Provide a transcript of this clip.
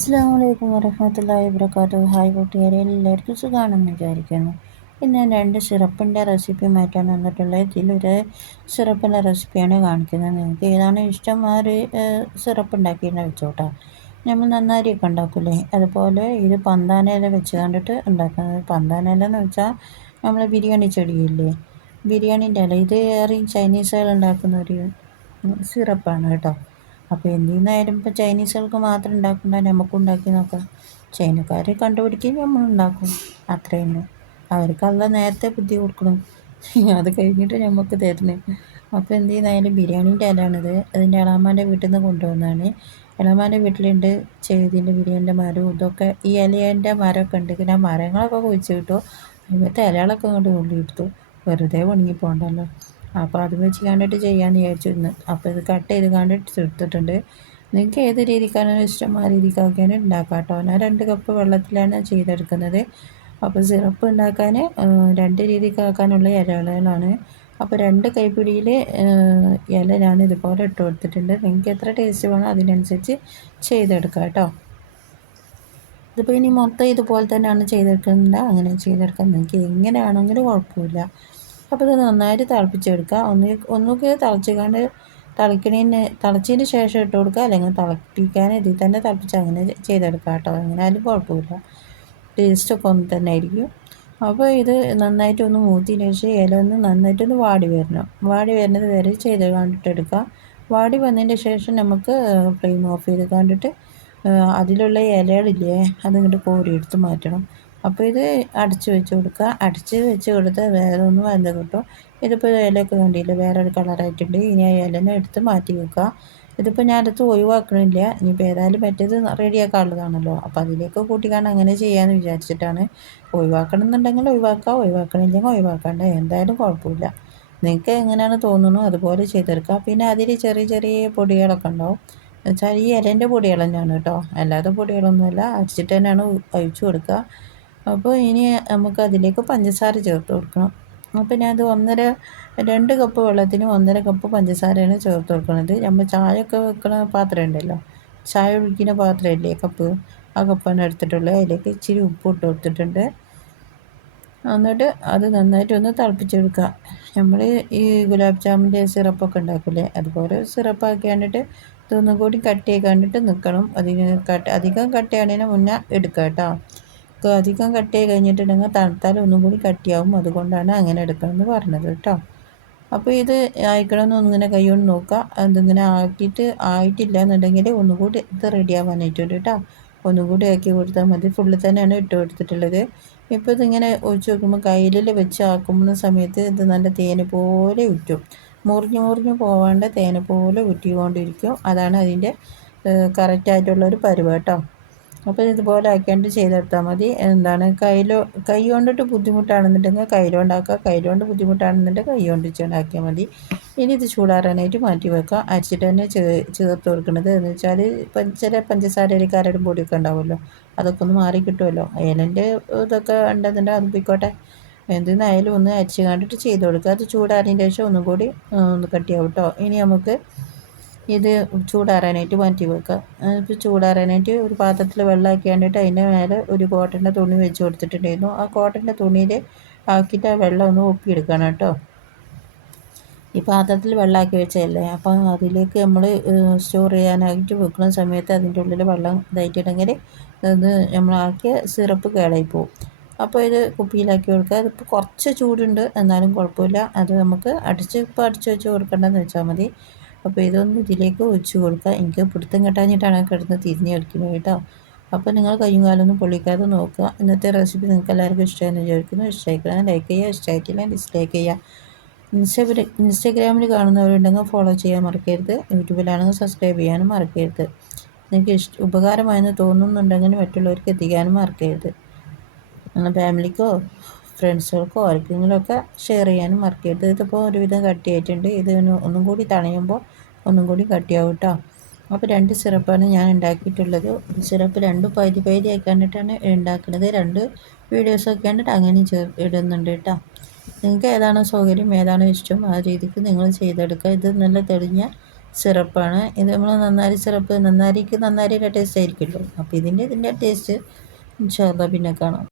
അസ്സലാമു അലൈക്കും വറഹ്മത്തുള്ളാഹി വബറകാതുഹു. ഹായ് കൂട്ടുകാരെ, എല്ലാവർക്കും സുഖമാണെന്ന് വിചാരിക്കുന്നു. ഇന്ന് ഞാൻ 2 സിറപ്പിൻ്റെ റെസിപ്പിയുമായിട്ടാണ് വന്നിട്ടുള്ളത്. ഇതിലൊരു സിറപ്പിൻ്റെ റെസിപ്പിയാണ് കാണിക്കുന്നത്. നിങ്ങൾക്ക് ഏതാണ് ഇഷ്ടം ആ ഒരു സിറപ്പ് ഉണ്ടാക്കിയിട്ട് വെച്ചോട്ടോ. നമ്മൾ നന്നാരിയൊക്കെ ഉണ്ടാക്കില്ലേ, അതുപോലെ ഇത് പന്താനയില വെച്ച് കണ്ടിട്ട് ഉണ്ടാക്കുന്നത്. പന്താനയില എന്ന് വെച്ചാൽ നമ്മൾ ബിരിയാണി ചെടിയില്ലേ, ബിരിയാണീൻ്റെ ഇല. ഇത് ഏറെ ചൈനീസുകൾ ഉണ്ടാക്കുന്ന ഒരു സിറപ്പാണ് കേട്ടോ. അപ്പോൾ എന്തിൽ നിന്നായാലും ഇപ്പോൾ ചൈനീസുകൾക്ക് മാത്രം ഉണ്ടാക്കണ്ട, നമുക്ക് ഉണ്ടാക്കി നോക്കാം. ചൈനക്കാർ കണ്ടുപിടിക്കും, നമ്മൾ ഉണ്ടാക്കും, അത്ര തന്നെ. അവർക്ക് നേരത്തെ ബുദ്ധി കൊടുക്കണം, അത് കഴിഞ്ഞിട്ട് നമുക്ക് തരുന്നത്. അപ്പോൾ എന്ത് ചെയ്യുന്നായാലും ബിരിയാണീൻ്റെ ഇലയാണിത്. അതിൻ്റെ എളാമാൻ്റെ വീട്ടിൽ നിന്ന് കൊണ്ടുവന്നതാണ്. എളാമാൻ്റെ വീട്ടിലുണ്ട് ചെയ്തിൻ്റെ ബിരിയാണിൻ്റെ മരവും ഇതൊക്കെ. ഈ ഇലേൻ്റെ മരമൊക്കെ ഉണ്ട്. പിന്നെ ആ മരങ്ങളൊക്കെ കുഴിച്ച് കിട്ടും, അതിമത്തെ ഇലകളൊക്കെ അങ്ങോട്ട് കൊണ്ടിയെടുത്തു. വെറുതെ ഉണങ്ങി പോകണ്ടല്ലോ. അപ്പോൾ അത് വെച്ച് കണ്ടിട്ട് ചെയ്യാമെന്ന് വിചാരിച്ചിരുന്നു. അപ്പോൾ ഇത് കട്ട് ചെയ്ത് കണ്ടിട്ട് എടുത്തിട്ടുണ്ട്. നിങ്ങൾക്ക് ഏത് രീതിക്കാണോ ഇഷ്ടം ആ രീതിക്കാക്കിയാണ് ഉണ്ടാക്കാം കേട്ടോ. ഞാൻ 2 കപ്പ് വെള്ളത്തിലാണ് ചെയ്തെടുക്കുന്നത്. അപ്പോൾ സിറപ്പ് ഉണ്ടാക്കാൻ 2 രീതിക്കാക്കാനുള്ള ഇലകളാണ്. അപ്പോൾ 2 കൈപ്പിടിയിൽ ഇല ഞാൻ ഇതുപോലെ ഇട്ട് കൊടുത്തിട്ടുണ്ട്. നിങ്ങൾക്ക് എത്ര ടേസ്റ്റ് വേണോ അതിനനുസരിച്ച് ചെയ്തെടുക്കാം കേട്ടോ. ഇതിപ്പോൾ ഇനി മൊത്തം ഇതുപോലെ തന്നെയാണ് ചെയ്തെടുക്കുന്നത്, അങ്ങനെ ചെയ്തെടുക്കാം. നിങ്ങൾക്ക് എങ്ങനെയാണെങ്കിലും കുഴപ്പമില്ല. അപ്പോൾ ഇത് നന്നായിട്ട് തിളപ്പിച്ചെടുക്കുക. ഒന്നുകിൽ തിളച്ചതിന് ശേഷം ഇട്ട് കൊടുക്കുക, അല്ലെങ്കിൽ തിളപ്പിക്കാൻ ഇതിൽ തന്നെ തിളപ്പിച്ച് അങ്ങനെ ചെയ്തെടുക്കുക കേട്ടോ. എങ്ങനെയായാലും കുഴപ്പമില്ല, ടേസ്റ്റൊക്കെ ഒന്ന് തന്നെ ആയിരിക്കും. അപ്പോൾ ഇത് നന്നായിട്ടൊന്ന് മൂത്തിയതിന് ശേഷം ഇല ഒന്ന് നന്നായിട്ടൊന്ന് വാടി വരണം. വാടി വരുന്നത് വരെ ചെയ്ത് കണ്ടിട്ടെടുക്കുക. വാടി വന്നതിൻ്റെ ശേഷം നമുക്ക് ഫ്ലെയിം ഓഫ് ചെയ്ത് കണ്ടിട്ട് അതിലുള്ള ഇലകളില്ലേ അതിങ്ങോട്ട് കോരി എടുത്ത് മാറ്റണം. അപ്പോൾ ഇത് അടച്ച് വെച്ച് കൊടുക്കുക. അടച്ച് വെച്ച് കൊടുത്താൽ വേറെ ഒന്ന് വെന്ത് കിട്ടും. ഇതിപ്പോൾ ഇലയൊക്കെ കണ്ടില്ല, വേറൊരു കളറായിട്ടുണ്ട്. ഇനി ആ ഇലനെ എടുത്ത് മാറ്റി വെക്കുക. ഇതിപ്പോൾ ഞാൻ അടുത്ത് ഒഴിവാക്കണില്ല, ഇനിയിപ്പോൾ ഏതായാലും മറ്റേത് റെഡിയാക്കാനുള്ളതാണല്ലോ. അപ്പോൾ അതിലേക്ക് കൂട്ടിക്കാണ്ട് അങ്ങനെ ചെയ്യാമെന്ന് വിചാരിച്ചിട്ടാണ്. ഒഴിവാക്കണം എന്നുണ്ടെങ്കിൽ ഒഴിവാക്കുക, ഒഴിവാക്കണില്ലെങ്കിൽ ഒഴിവാക്കണ്ട, എന്തായാലും കുഴപ്പമില്ല. നിങ്ങൾക്ക് എങ്ങനെയാണ് തോന്നുന്നു അതുപോലെ ചെയ്തെടുക്കുക. പിന്നെ അതിൽ ചെറിയ ചെറിയ പൊടികളൊക്കെ ഉണ്ടാവും. എന്നുവെച്ചാൽ ഈ ഇലേൻ്റെ പൊടികൾ തന്നെയാണ് കേട്ടോ, അല്ലാതെ പൊടികളൊന്നുമല്ല. അരച്ചിട്ട് തന്നെയാണ് ഒഴിച്ച് കൊടുക്കുക. അപ്പോൾ ഇനി നമുക്ക് അതിലേക്ക് പഞ്ചസാര ചേർത്ത് കൊടുക്കണം. അപ്പോൾ ഞാനത് 2 കപ്പ് വെള്ളത്തിന് 1.5 കപ്പ് പഞ്ചസാരയാണ് ചേർത്ത് കൊടുക്കുന്നത്. നമ്മൾ ചായയൊക്കെ വെക്കുന്ന പാത്രം ഉണ്ടല്ലോ, ചായ ഒഴിക്കുന്ന പാത്രമില്ലേ, കപ്പ്, ആ കപ്പാണ് എടുത്തിട്ടുള്ളത്. അതിലേക്ക് ഇച്ചിരി ഉപ്പ് ഇട്ട് കൊടുത്തിട്ടുണ്ട്. എന്നിട്ട് അത് നന്നായിട്ടൊന്ന് തിളപ്പിച്ചെടുക്കുക. നമ്മൾ ഈ ഗുലാബ് ജാമിൻ്റെ സിറപ്പൊക്കെ ഉണ്ടാക്കില്ലേ, അതുപോലെ സിറപ്പാക്കി കണ്ടിട്ട് ഇതൊന്നും കൂടി കട്ടി കണ്ടിട്ട് നിൽക്കണം. അധികം കട്ടിയാണതിന് മുന്നേ എടുക്കുക കേട്ടോ. അധികം കട്ടിയായി കഴിഞ്ഞിട്ടുണ്ടെങ്കിൽ തണുത്താൽ ഒന്നും കൂടി കട്ടിയാവും, അതുകൊണ്ടാണ് അങ്ങനെ എടുക്കണമെന്ന് പറഞ്ഞത് കേട്ടോ. അപ്പോൾ ഇത് ആയിക്കണമെന്ന് ഒന്നിങ്ങനെ കൈ കൊണ്ട് നോക്കുക. അതിങ്ങനെ ആയിട്ടില്ല എന്നുണ്ടെങ്കിൽ ഒന്നും കൂടി ഇത് റെഡി ആവാനായിട്ടുണ്ട് കേട്ടോ. ഒന്നും കൂടി ആക്കി കൊടുത്താൽ മതി. ഫുള്ള് തന്നെയാണ് ഇട്ട് കൊടുത്തിട്ടുള്ളത്. ഇപ്പോൾ ഇതിങ്ങനെ ഒഴിച്ച് നോക്കുമ്പോൾ കയ്യിൽ വെച്ച് ആക്കുന്ന സമയത്ത് ഇത് നല്ല തേന് പോലെ ഉറ്റും. മുറിഞ്ഞു പോവാണ്ട് തേന് പോലെ ഉറ്റിക്കൊണ്ടിരിക്കും. അതാണ് അതിൻ്റെ കറക്റ്റായിട്ടുള്ളൊരു പരുവം കേട്ടോ. അപ്പോൾ ഇതുപോലെ ആക്കിയാണ്ട് ചെയ്തെടുത്താൽ മതി. കൈ കൊണ്ടിട്ട് ബുദ്ധിമുട്ടാണെന്നുണ്ടെങ്കിൽ കയ്യിലുണ്ടാക്കുക, കയ്യിലുകൊണ്ട് ബുദ്ധിമുട്ടാണെന്നുണ്ടെങ്കിൽ കൈ കൊണ്ട് ഉണ്ടാക്കിയാൽ മതി. ഇനി ഇത് ചൂടാറാനായിട്ട് മാറ്റി വെക്കുക. അരച്ചിട്ട് തന്നെ ചേർത്ത് കൊടുക്കുന്നത് എന്ന് വെച്ചാൽ ചില പഞ്ചസാരയിൽ കരടും പൊടിയൊക്കെ ഉണ്ടാവുമല്ലോ, അതൊക്കെ ഒന്ന് മാറി കിട്ടുമല്ലോ. ഏലൻ്റെ ഇതൊക്കെ ഉണ്ടെന്നുണ്ടെങ്കിൽ അത് പോയിക്കോട്ടെ. എന്തിനായാലും ഒന്ന് അരച്ച് കണ്ടിട്ട് ചെയ്ത് കൊടുക്കുക. അത് ചൂടാറിയതിന് ശേഷം ഒന്നും കൂടി ഒന്ന് കട്ടിയാവും കേട്ടോ. ഇനി നമുക്ക് ഇത് ചൂടാറാനായിട്ട് മാറ്റി വെക്കുക. ഇപ്പോൾ ചൂടാറാനായിട്ട് ഒരു പാത്രത്തിൽ വെള്ളമാക്കി കണ്ടിട്ട് അതിൻ്റെ മേലെ ഒരു കോട്ടൻ്റെ തുണി വെച്ച് കൊടുത്തിട്ടുണ്ടായിരുന്നു. ആ കോട്ടൻ്റെ തുണിയിൽ ആക്കിയിട്ട് ആ വെള്ളം ഒന്ന് ഒപ്പിയെടുക്കണം കേട്ടോ. ഈ പാത്രത്തിൽ വെള്ളമാക്കി വെച്ചതല്ലേ, അപ്പം അതിലേക്ക് നമ്മൾ സ്റ്റോർ ചെയ്യാനായിട്ട് വെക്കുന്ന സമയത്ത് അതിൻ്റെ ഉള്ളിൽ വെള്ളം ഇതായിട്ടുണ്ടെങ്കിൽ ഇത് നമ്മളാക്കിയ സിറപ്പ് കേടായി പോകും. അപ്പോൾ ഇത് കുപ്പിയിലാക്കി കൊടുക്കുക. അതിപ്പോൾ കുറച്ച് ചൂടുണ്ട്, എന്നാലും കുഴപ്പമില്ല. അത് നമുക്ക് അടിച്ച് വെച്ച് കൊടുക്കേണ്ടതെന്ന് വെച്ചാൽ മതി. അപ്പോൾ ഇതൊന്ന് ഇതിലേക്ക് ഒഴിച്ച് കൊടുക്കുക. എനിക്ക് പിടുത്തം കെട്ടാഞ്ഞിട്ടാണ് കിടന്ന് തിരിഞ്ഞ് കളിക്കുന്നത് കേട്ടോ. അപ്പോൾ നിങ്ങൾ കയ്യും കാലൊന്നും പൊള്ളിക്കാതെ നോക്കുക. ഇന്നത്തെ റെസിപ്പി നിങ്ങൾക്ക് എല്ലാവർക്കും ഇഷ്ടമായെന്ന് വിചാരിക്കുന്നു. ഇഷ്ടമായിക്കണം ലൈക്ക് ചെയ്യുക, ഇഷ്ടമായിട്ടില്ല ഡിസ്ലൈക്ക് ചെയ്യുക. ഇൻസ്റ്റാഗ്രാമിൽ കാണുന്നവരുണ്ടെങ്കിൽ ഫോളോ ചെയ്യാൻ മറക്കരുത്. യൂട്യൂബിലാണെങ്കിൽ സബ്സ്ക്രൈബ് ചെയ്യാനും മറക്കരുത്. നിങ്ങൾക്ക് ഉപകാരമായെന്ന് തോന്നുന്നുണ്ടെങ്കിൽ മറ്റുള്ളവർക്ക് എത്തിക്കാനും മറക്കരുത്. നിങ്ങൾ ഫാമിലിക്കോ ഫ്രണ്ട്സുകൾക്കോ ആർക്കെങ്കിലുമൊക്കെ ഷെയർ ചെയ്യാനും മറക്കരുത്. ഇതിപ്പോൾ ഒരുവിധം കട്ടിയായിട്ടുണ്ട്. ഇത് ഒന്നും കൂടി തണയുമ്പോൾ ഒന്നും കൂടി കട്ടിയാവും കേട്ടോ. അപ്പോൾ 2 സിറപ്പാണ് ഞാൻ ഉണ്ടാക്കിയിട്ടുള്ളത്. സിറപ്പ് 2 പകുതി ആക്കിയിട്ടാണ് ഉണ്ടാക്കുന്നത്. 2 വീഡിയോസൊക്കെ കണ്ടിട്ട് അങ്ങനെ ഇടുന്നുണ്ട് കേട്ടോ. നിങ്ങൾക്ക് ഏതാണോ സൗകര്യം, ഏതാണോ ഇഷ്ടം ആ രീതിക്ക് നിങ്ങൾ ചെയ്തെടുക്കുക. ഇത് നല്ല തെളിഞ്ഞ സിറപ്പാണ് ഇത്. നമ്മൾ നന്നാരി സിറപ്പ്, നന്നാരിക്ക് നന്നാരിയുടെ ടേസ്റ്റ് ആയിരിക്കുമല്ലോ. അപ്പോൾ ഇതിൻ്റെ ടേസ്റ്റ് ഇൻഷാ അല്ലാ പിന്നെ കാണാം.